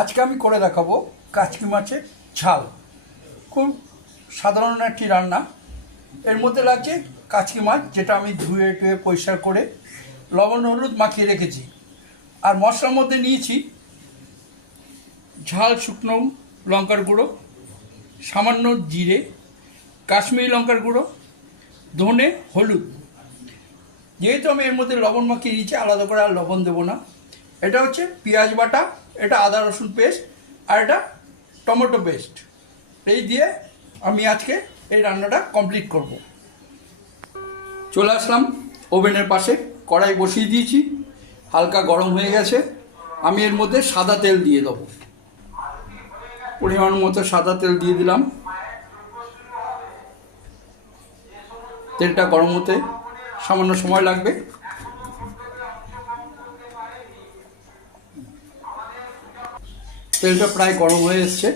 আজকে আমি করে দেখাবো কাচকি মাছের ঝাল। খুব সাধারণ একটি রান্না। এর মধ্যে লাগছে কাচকি মাছ, যেটা আমি ধুয়ে টুয়ে পরিষ্কার করে লবণ, হলুদ মাখিয়ে রেখেছি। আর মশলার মধ্যে নিয়েছি ঝাল, শুকনো লঙ্কার গুঁড়ো, সামান্য জিরে, কাশ্মীরি লঙ্কার গুঁড়ো, ধনে, হলুদ। যেহেতু আমি এর মধ্যে লবণ মাখিয়ে নিয়েছি আলাদা করে আর লবণ দেবো না। এটা হচ্ছে পেঁয়াজ বাটা এটা আদা, রসুন পেস্ট আর এটা টমেটো পেস্ট এই দিয়ে আমি আজকে এই রান্নাটা কমপ্লিট করব। চলে আসলাম ওভেনের পাশে, কড়াই বসিয়ে দিয়েছি, হালকা গরম হয়ে গেছে। আমি এর মধ্যে সাদা তেল দিয়ে দেবো। পরিমাণ মতো সাদা তেল দিয়ে দিলাম। তেলটা গরম হতে সামান্য সময় লাগবে। তেলটা প্রায় গরম হয়ে এসছে।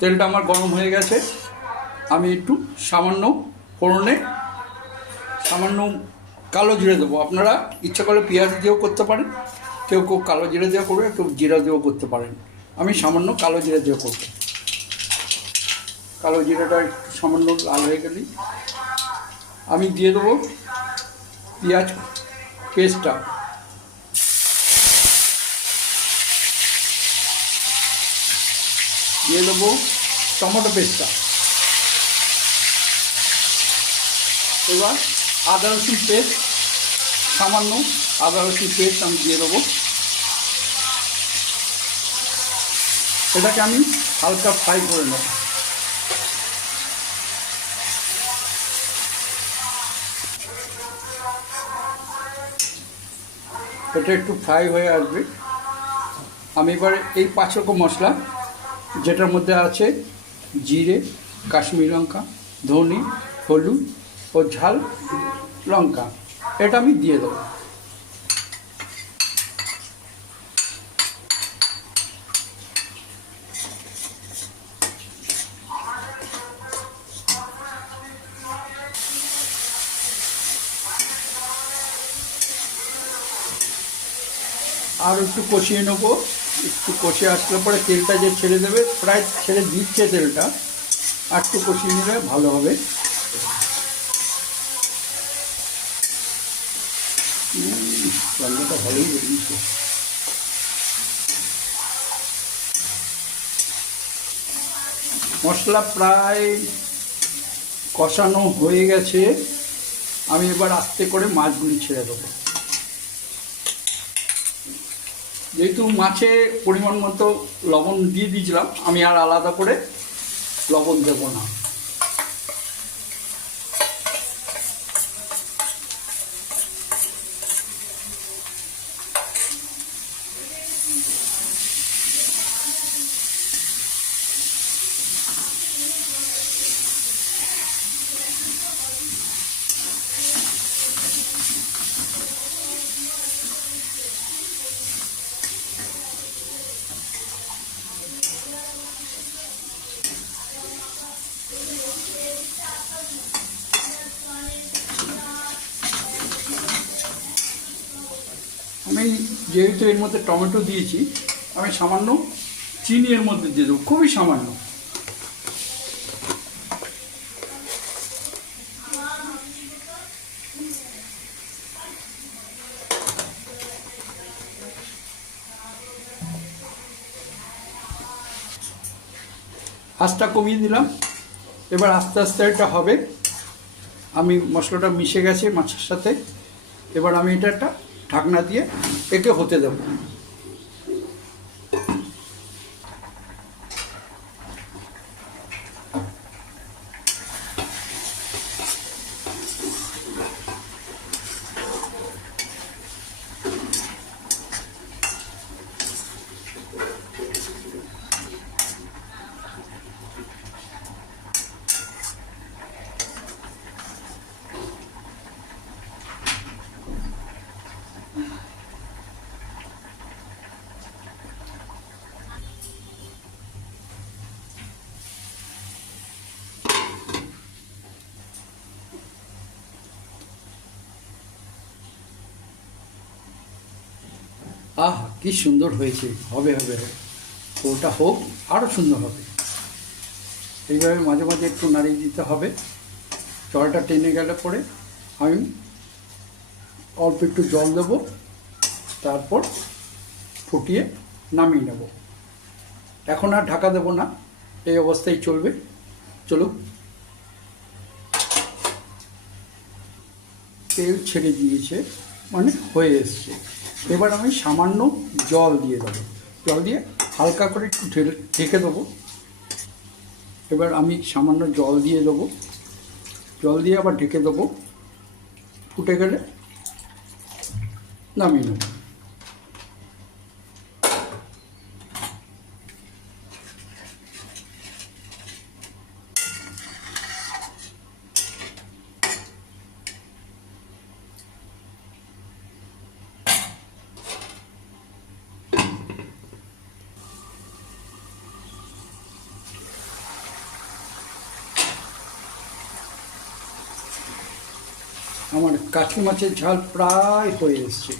তেলটা আমার গরম হয়ে গেছে। আমি একটু সামান্য ফোড়নে, সামান্য কালো জিরে দেবো। আপনারা ইচ্ছা করলে পেঁয়াজ দিয়েও করতে পারেন। কেউ কেউ কালো জিরে দিয়েও করবে, কেউ জিরা দিয়েও করতে পারেন। আমি সামান্য কালো জিরে দিয়েও করব। কালো জিরাটা একটু সামান্য লাল হয়ে গেলেই আমি দিয়ে দেবো পেঁয়াজ পেস্টটা। দিয়ে দেবো টমেটো পেস্টটা। এবার আদা রসুন পেস্ট সামান্য আদা রসুন পেস্ট আমি দিয়ে দেবো। এটাকে আমি হালকা ফ্রাই করে নেব। এটা একটু ফ্রাই হয়ে আসবে। আমি এবারে এই পাঁচ রকম মশলা, যেটার মধ্যে আছে জিরে, কাশ্মীরি লঙ্কা, ধনে, হলুদ ও ঝাল লঙ্কা। এটা আমি দিয়ে দেবো। আর একটু কষিয়ে নেব। একটু কষিয়ে আসলে পরে তেলটা যে ছেড়ে দেবে, প্রায় ছেড়ে দিচ্ছে তেলটা। আর একটু কষিয়ে নিলে ভালো হবে। রান্নাটা ভালোই বেরিয়েছে মশলা প্রায় কষানো হয়ে গেছে। আমি এবার আস্তে করে মাছগুলি ছেড়ে দেবো। যেহেতু মাছে পরিমাণ মতো লবণ দিয়ে দিয়েছিলাম, আমি আর আলাদা করে লবণ দেবো না। আমি যেহেতু এর মধ্যে টমেটো দিয়েছি, আমি সামান্য চিনি এর মধ্যে দিয়ে দেবো, খুবই সামান্য। আঁচটা কমিয়ে দিলাম। এবার আস্তে আস্তে এটা হবে। আমি মশলাটা মিশে গেছে মাছের সাথে। এবার আমি এটা একটা ঢাকনা দিয়ে একে হতে দেব। আহ, কি সুন্দর হয়েছে। হবে হবে হবে। ওটা হোক আরও সুন্দর হবে। এইভাবে মাঝে মাঝে একটু নাড়িয়ে দিতে হবে। জলটা টেনে গেলে পরে আমি অল্প একটু জল দেবো। তারপর ফুটিয়ে নামিয়ে নেব। এখন আর ঢাকা দেবো না। এই অবস্থায় চলবে। চলুক। তেল ছেড়ে দিয়েছে মানে হয়ে এসছে। এবার আমি সামান্য জল দিয়ে দেবো। জল দিয়ে হালকা করে একটু ঢেকে দেবো। এবার আমি সামান্য জল দিয়ে দেবো। জল দিয়ে আবার ঢেকে দেবো। ফুটে গেলে নামিয়ে নেব। আমার কাঠি মাছের ঝাল প্রায় হয়ে এসছে।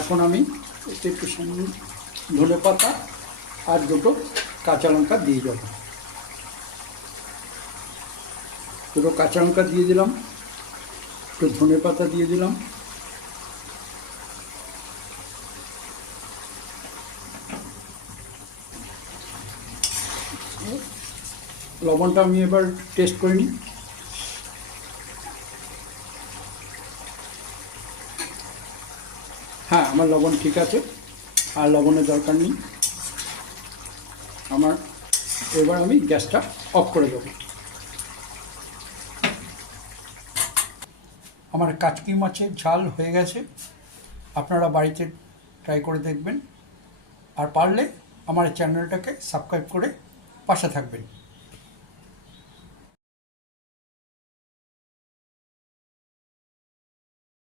এখন আমি এতে একটু ধনে পাতা আর দুটো কাঁচা লঙ্কা দিয়ে দেব। দুটো কাঁচা লঙ্কা দিয়ে দিলাম, একটু ধনে পাতা দিয়ে দিলাম। লবণটা আমি এবার টেস্ট করে নিই হ্যাঁ আমার লবণ ঠিক আছে, আর লবণের দরকার নেই। আমার, এবার আমি গ্যাসটা অফ করে দেবো। আমার কাচকি মাছের ঝাল হয়ে গেছে। আপনারা বাড়িতে ট্রাই করে দেখবেন। আর পারলে আমার চ্যানেলটাকে সাবস্ক্রাইব করে পাশে থাকবেন।